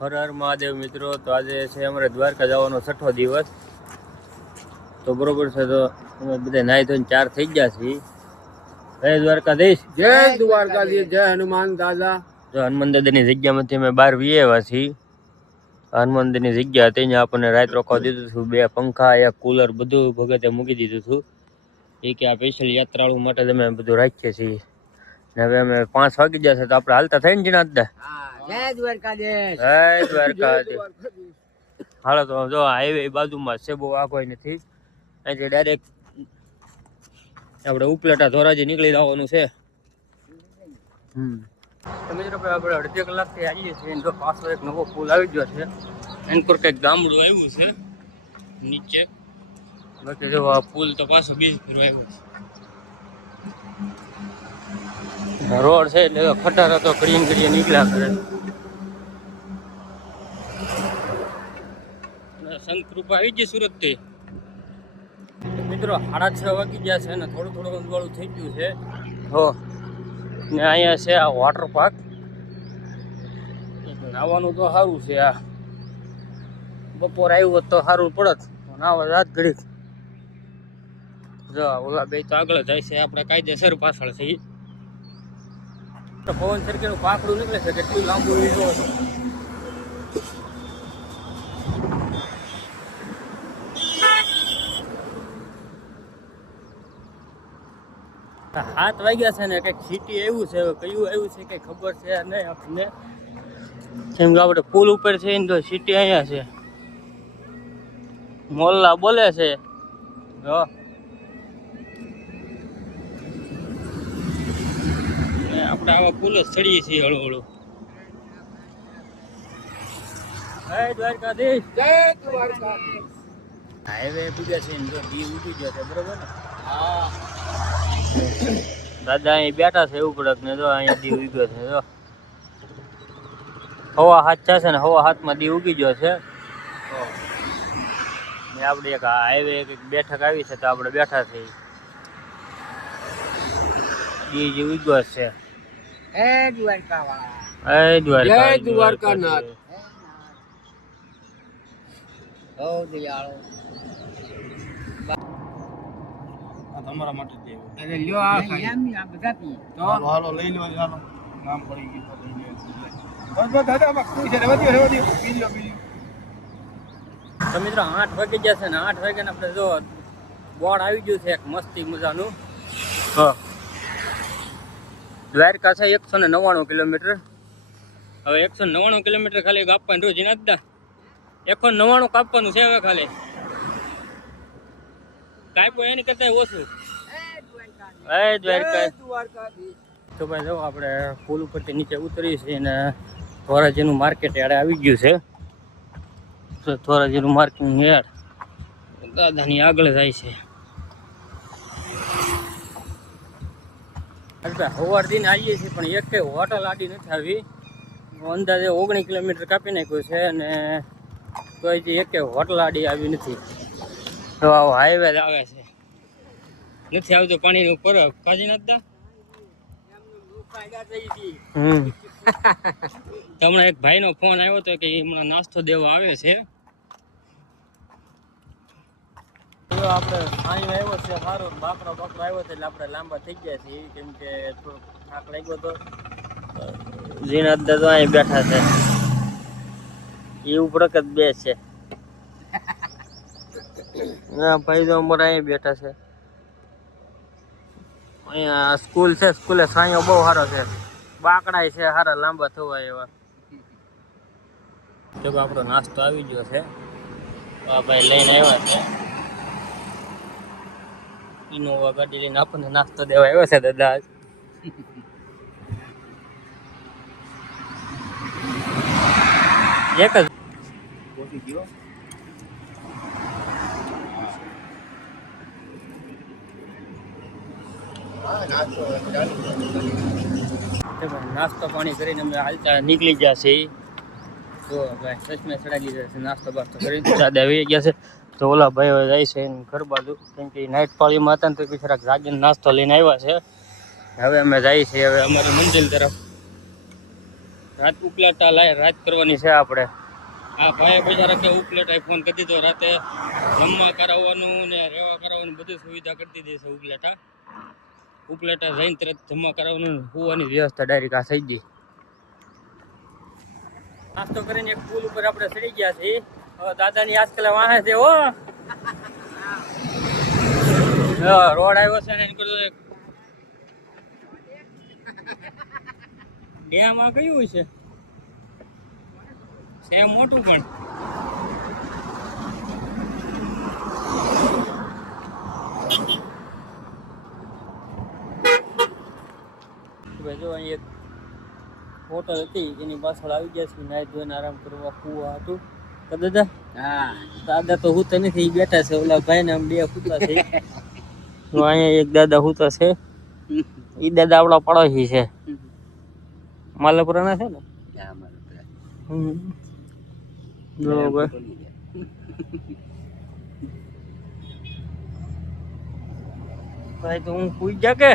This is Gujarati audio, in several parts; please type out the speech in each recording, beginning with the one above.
હર હર મહાદેવ મિત્રો. તો આજે છે અમારે દ્વારકા જવાનો 6થો દિવસ. તો બરોબર છે, તો અમે બધા નાહી ધોઈને 4 થઈ ગયા છીએ. જય દ્વારકાધીશ. જય દ્વારકાધીશ. જય હનુમાન દાદા. જો હનુમાન દાદાની જગ્યામાંથી અમે બહાર વી આવ્યા છીએ. હનુમાન દાદાની જગ્યા હતી, ત્યાં આપણને રાત રોકવા દીધું હતું. 2 પંખા, 1 કુલર, બધું ભગતે મૂકી દીધું હતું. એ કે આ સ્પેશિયલ યાત્રાળુ માટે જ અમે બધું રાખીએ છીએ. હવે અમે 5 વાગી ગયા છે, તો આપણે હાલતા થઈને જ ના. જય દ્વારકાધીશ. જય દ્વારકાધીશ. હાલો તો જો હાઈવે બાજુમાં છે, બહુ આગળ નથી. અહીંથી ડાયરેક્ટ આપણે ઉપલેટા ધોરાજી નીકળી જવાનું છે. તો મિત્રો આપણે અડધી કલાકથી આવીએ છીએ. જો પાછો એક નવો પુલ આવી ગયો છે. એન પર કંઈક ગામડું આવ્યું છે નીચે. બાકી જો આ પુલ તો પાછો બીજ પર આવ્યો છે. રોડ છે એટલે ખટારા તો કરીએ નીકળ્યા કરે. સંત કૃપા આવી ગઈ સુરત થી. મિત્રો 6:30 વાગી ગયા છે અને થોડું અંજવાળું થઈ ગયું છે. હો ને અહીંયા છે આ વોટર પાર્ક. નાવાનું તો સારું છે. આ બપોર આવ્યું તો સારું પડત. નાવા રાત ઘડી જો ઓલા બે તો આગળ જાય છે, આપણે કાયદેસર પાછળ છીએ. પવન સરખેનું પાંખડું નીકળે છે, કેટલું લાંબુ લીધો હતું. 7 વાગ્યા છે ને કંઈક સિટી આવ્યું છે. કયું આવ્યું છે કંઈ ખબર છે નહીં આપણને. કેમ કે આપણે પુલ ઉપર છે ને તો સિટી અહીંયા છે. મોલ્લા બોલે છે. જો આપણે આવા પુલ જ ચડીએ છીએ હળવું. જય દ્વારકાધીશ. જય દ્વારકાધીશ. હાઈવે પૂગ્યા છે ને જો દી ઉગી ગયો છે, બરોબર ને. હા દાદા અહીં બેઠા છે એવું પડક ને. જો અહીંયા દી ઉગ્યો છે. જો 7:15 છે ને 7:15 દી ઉગી ગયો છે. આપણે એક હાઈવે એક બેઠક આવી છે, તો આપણે બેઠા છીએ. દી જે ઉગ્યો છે. હે દ્વારકાવાળા. જય દ્વારકા. જય દ્વારકાનાથ. હો દયાળો. તમારા માટે જ અરે લ્યો આ બધા પી તો હાલો લઈ લેવા. હાલો નામ પડી ગયું તો લઈ લેવા. બસ દાદા માં કોઈ છે રેવા દો બીજો. તો મિત્રો 8 વાગી ગયા છે ને 8 વાગ્યાને આપણે જો બોર્ડ આવી ગયું છે એક મસ્તી મજાનું. દ્વારકા છે 199 કિલોમીટર. હવે 199 કિલોમીટર ખાલી કાપવાનું રોજ ના દા. 199 કાપવાનું છે હવે ખાલી. કાપ્યું એની કરતા ઓછું. જય દ્વારકાધીશ. તો ભાઈ જો આપણે પુલ ઉપરથી નીચે ઉતરી છીએ અને ધોરાજીનું માર્કેટ યાર્ડ આવી ગયું છે. ધોરાજીનું માર્કેટ યાર્ડ દાદાની આગળ જાય છે. સવાર દિન આવીએ છીએ પણ એક હોટલ આડી નથી આવી. અંદાજે 19 કિલોમીટર કાપી નાખ્યું છે અને તો હજી એક હોટલ આડી આવી નથી. તો આવો હાઈવે આવે છે, નથી આવતું પાણીનું ઉપર કાજી નથી. હમણાં એક ભાઈનો ફોન આવ્યો હતો કે હમણાં નાસ્તો દેવા આવે છે. આપણે પાણી આવ્યો છે સારો. બાકરો આવ્યો છે એટલે આપણે લાંબા થઈ ગયા છીએ, કેમ કે થોડોક થાક લાગ્યો હતો. ઝીણા દાદા અહીં બેઠા છે. એ ઉપડક જ બે છે. ના ભાઈ તો અમારા અહીં બેઠા છે. અહીંયા સ્કૂલ છે, સ્કૂલે સાંયો બહુ સારો છે. બાકડાય છે સારા લાંબા થવા એવા. જો આપણો નાસ્તો આવી ગયો છે. આ ભાઈ લઈને આવ્યા છે. ઇનોવા ગાડી લઈને આપણને નાસ્તો દેવા આવ્યો છે દાદા. એક જ પહોંચી ગયો. નાસ્તો પાણી કરીને અમે હાલતા નીકળી ગયા છે. તો ભાઈ ચશ્મે ચડાવી દીધા છે. નાસ્તો બાસ્તો કરી દાદા આવી ગયા છે. તો ઓલા ભાઈ જાય છે ઘર બાજુ, કેમ કે નાઇટ પાળીમાં હતા ને તો બિચારા જાગીને નાસ્તો લઈને આવ્યા છે. હવે અમે જઈએ છીએ હવે અમારી મંદિર તરફ. રાત ઉપલેટા રાત કરવાની છે આપણે. આ ભાઈ બિચારા કે ઉપલેટા ફોન કરી દીધો રાતે જમવા કરાવવાનું ને રહેવા કરાવવાનું બધી સુવિધા કરી દીધી છે ઉપલેટા જઈને તરત જમવા કરાવવાનું હોવાની વ્યવસ્થા ડાયરેક્ટ આ થઈ ગઈ. નાસ્તો કરીને એક પુલ ઉપર આપણે ચડી ગયા છીએ. દાદાની આજકાલ વાહે છે હો રોડ આવ્યો છે ને ડેમ આ કયું છે મોટું પણ જો અહીં એક હોટલ હતી એની પાછળ આવી ગયા છે નાઈ ધોઈને આરામ કરવા કુવા હતું. દાદા હા દાદા તો હુતા નથી બેઠા છે ઓલા ભાઈ ને આમ બે હુતા છે. તો અહીંયા એક દાદા હુતા છે ઈ દાદા આપડા પડોશી છે માલપુરાના છે ને. બરોબર ભાઈ તો હું પૂછ જા કે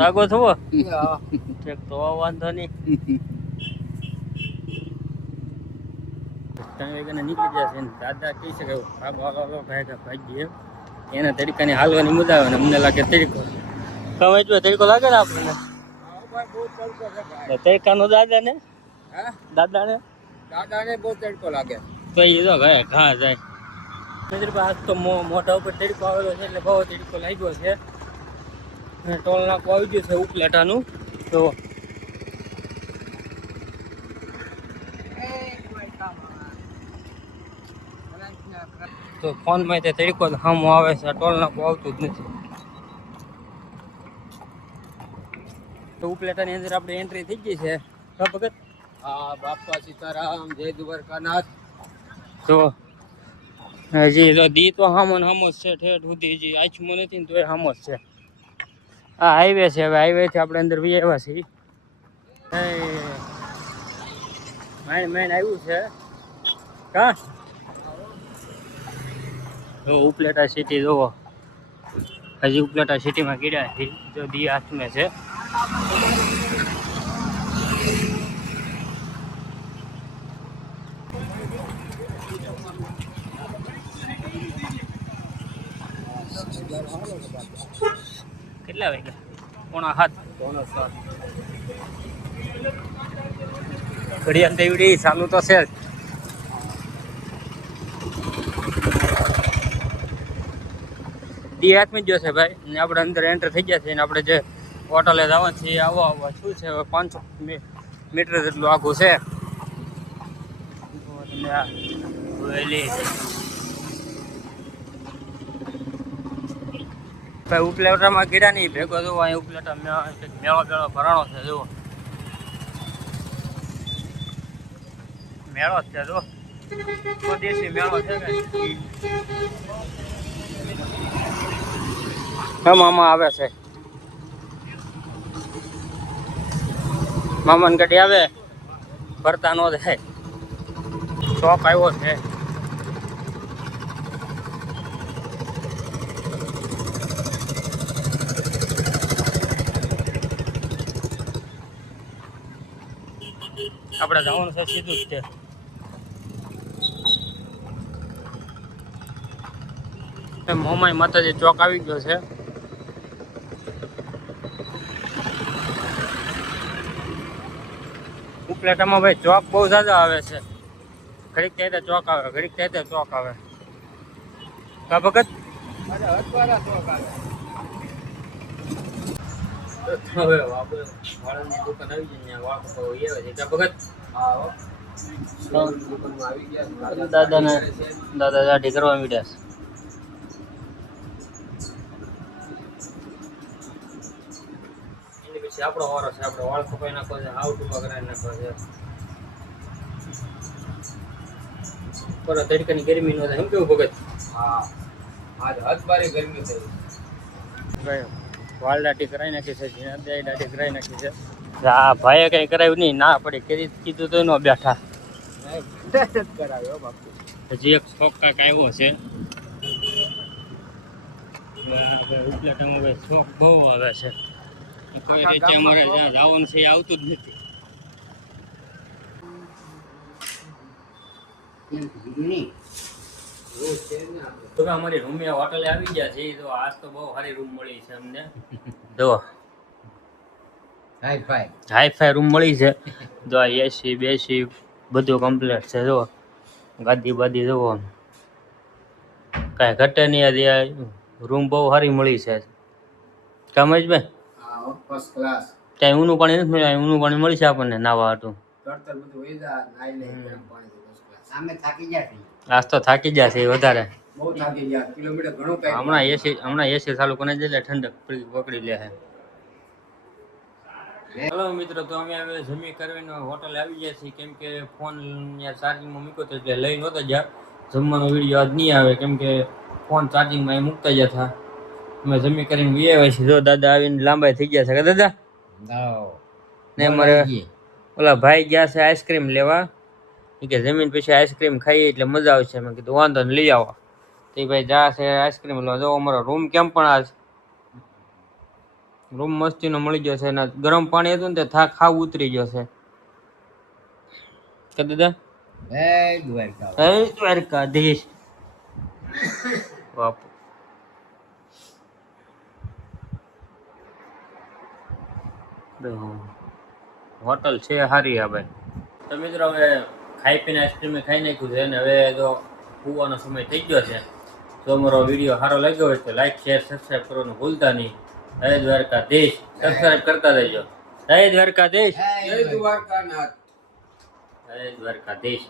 લાગો છો ઠીક તો વાંધો નહીં. 3 વાગ્યાના નીકળી જશે ને દાદા કહી શકે ભાઈ એના તરીકાની હાલવાની મજા આવે ને અમને લાગે તરીકો તમે જો તરીકો લાગે ને આપણને તરીકાનો દાદા ને બહુ તડકો લાગે તો એ તો ઘા જાય. આજ તો મોઢા ઉપર તડકો આવેલો છે એટલે બહુ તડકો લાગ્યો છે. ટોલ નાકું આવી ગયું છે ઉપલેટાનું. તો ફોન માં તરીકો સામો આવે છે ટોલ નાકું આવતું જ નથી. તો ઉપલેટાની અંદર આપણે એન્ટ્રી થઈ ગઈ છે ભગત. હા બાપા સીતારામ જય દ્વારકાનાથ. તો હજી તો દી તો હામો ને હામો જ છે ઠેઠ સુધી હજી આછમો નથી ને તોય હામો જ છે. આ હાઈવે છે હવે હાઈવે થી આપણે અંદર વી આવ્યા છીએ. મેન આવ્યું છે કા ઉપલેટા સિટી જોવો. હજી ઉપલેટા સિટીમાં ગીડ્યા છે જો દી આથમે છે. કેટલા વાગ્યા? 6:45. ઘડિયાળ દેવડી ચાલુ તો છે. દી હાથમાં જ જોશે ભાઈ ને આપણે અંદર એન્ટર થઈ ગયા છે ને આપણે જે હોટલે જવાનું છે આવવા શું છે હવે 500 મીટર જેટલું આખું છે. ભાઈ ઉપલેટામાં ગીડા નહીં ભેગો જોવો અહીં ઉપલેટા મેળો ભરાણો છે જુઓ મેળો જ છે જો સ્વદેશી મેળો છે કે મામા આવે છે. મામાની ગાડી આવે ભરતા નો જાય. શોખ આવ્યો છે. આપણે જવાનું છે સીધું જ છે. મોમાઈ માતાજી ચોક આવી ગયો છે. ઉપલેટામાં ભાઈ ચોક બહુ જ્યાદા આવે છે. ઘડીક થાય ચોક આવે ઘડીક થાય ચોક આવે કા ભગત. હવે વાળાની દુકાન આવી જાય વાળ આવે છે કા ભગત. દાદા દાઢી કરવા મીડ્યા છે. પછી આપણો વારો છે આપણે વાળ કપાઈ નાખો છે હાવ ટૂંકા કરાવી નાખો છે. પર તડકાની ગરમી નો થાય એમ કેવું ભગત. હા આજ હદબારી ગરમી થઈ ગયો વાળ દાઢી કરાવી નાખી છે જીણા દાઢી કરાવી નાખી છે. હા ભાઈએ કઈ કરાવ્યું નહીં ના પડી કરી કીધું તો નો બેઠા કરાવ્યો બાપુ. હજી એક શોખ કાંક આવ્યો છે. ઉપલેટામાં શોખ બહુ આવે છે. કોઈ રીતે અમારે જ્યાં જવાનું છે એ આવતું જ નથી. તો અમારી રૂમે હોટલે આવી ગયા છે તો આજ તો બહુ સારી રૂમ મળી છે અમને જો હાઈ ફાઈ રૂમ મળી છે જો આ એસી બેસી બધું કમ્પ્લીટ છે જો ગાદી બાદી જુઓ કાંઈ ઘટે નહીં આ રૂમ બહુ સારી મળી છે કામજભાઈ હા ફર્સ્ટ ક્લાસ ત્યાં ઊનું પાણી નથી મળ્યું ઊનું પાણી મળી છે આપણને નાવા હાટું તરતર બધું વહી જાય નાઈ લે ગરમ પાણી ફર્સ્ટ ક્લાસ સામે થાકી જશે આજ તો થાકી જશે વધારે બહુ થાકી ગયા કિલોમીટર ઘણું કાંઈ હમણાં એસી ચાલુ કરી દે એટલે ઠંડક પકડી લે છે હેલો મિત્રો તો અમે હવે જમી કરીને હોટલ આવી ગયા છીએ કેમ કે ફોન ત્યાં ચાર્જિંગમાં મૂક્યો હતો એટલે લઈ નહોતા ગયા જમવાનો વિડીયો આજ નહીં આવે કેમ કે ફોન ચાર્જિંગમાં એ મૂકતા જ હતા અમે જમી કરીને વી આવ્યા છીએ જો દાદા આવીને લાંબા થઈ ગયા છે કે દાદા ને મારે ઓલા ભાઈ ગયા છે આઈસ્ક્રીમ લેવા કે જમીન પછી આઈસ્ક્રીમ ખાઈએ એટલે મજા આવશે મેં કીધું વાંધો ને લઈ આવો તે ભાઈ જા છે આઈસ્ક્રીમ લેવા જો અમારો રૂમ કેમ પણ આ રૂમ મસ્તીનો મળી ગયો છે ને ગરમ પાણી હતું ને તે થાક ખાવ ઉતરી ગયો છે કે દાદા દ્વારકાધીશ બાપુ હોટલ છે સારી આ ભાઈ તો મિત્રો હવે ખાઈ પીને આઈસ્ક્રીમ ખાઈ નાખ્યું છે ને હવે જો સુવાનો સમય થઈ ગયો છે જો અમારો વિડીયો સારો લાગ્યો હોય તો લાઈક શેર સબસ્ક્રાઈબ કરવાનું ભૂલતા નહીં જય દ્વારકાધીશ સબસ્ક્રાઈબ કરતા રહેજો જય દ્વારકાધીશ જય દ્વારકાનાથ જય દ્વારકાધીશ